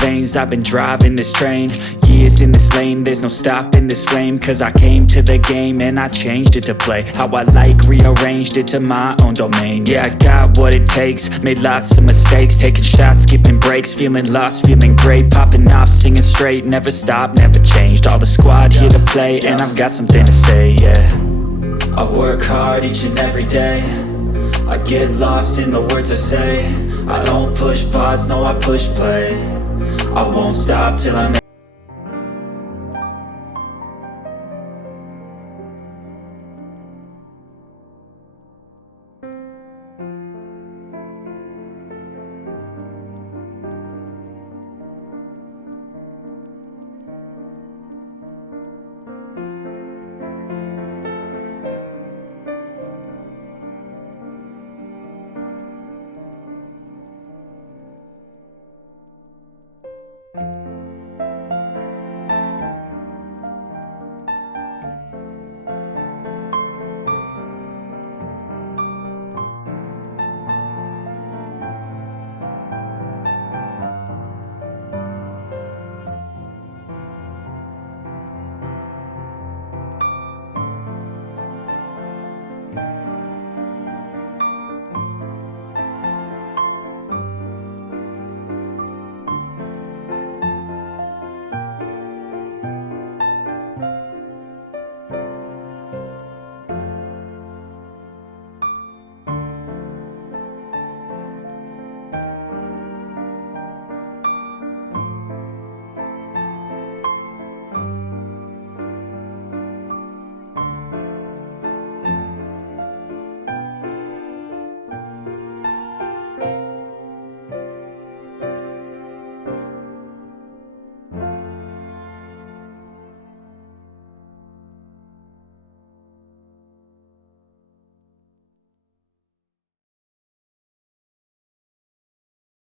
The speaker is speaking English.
veins, I've been driving this train. Years in this lane, there's no stopping this flame. Cause I came to the game and I changed it to play how I like, rearranged it to my own domain. Yeah, I got what it takes, made lots of mistakes, taking shots, skipping breaks, feeling lost, feeling great, popping off, singing straight, never stopped, never changed. All the squad here to play, and I've got something to say, yeah. I work hard each and every day, I get lost in the words I say. I don't push pause, no I push play. I won't stop till I make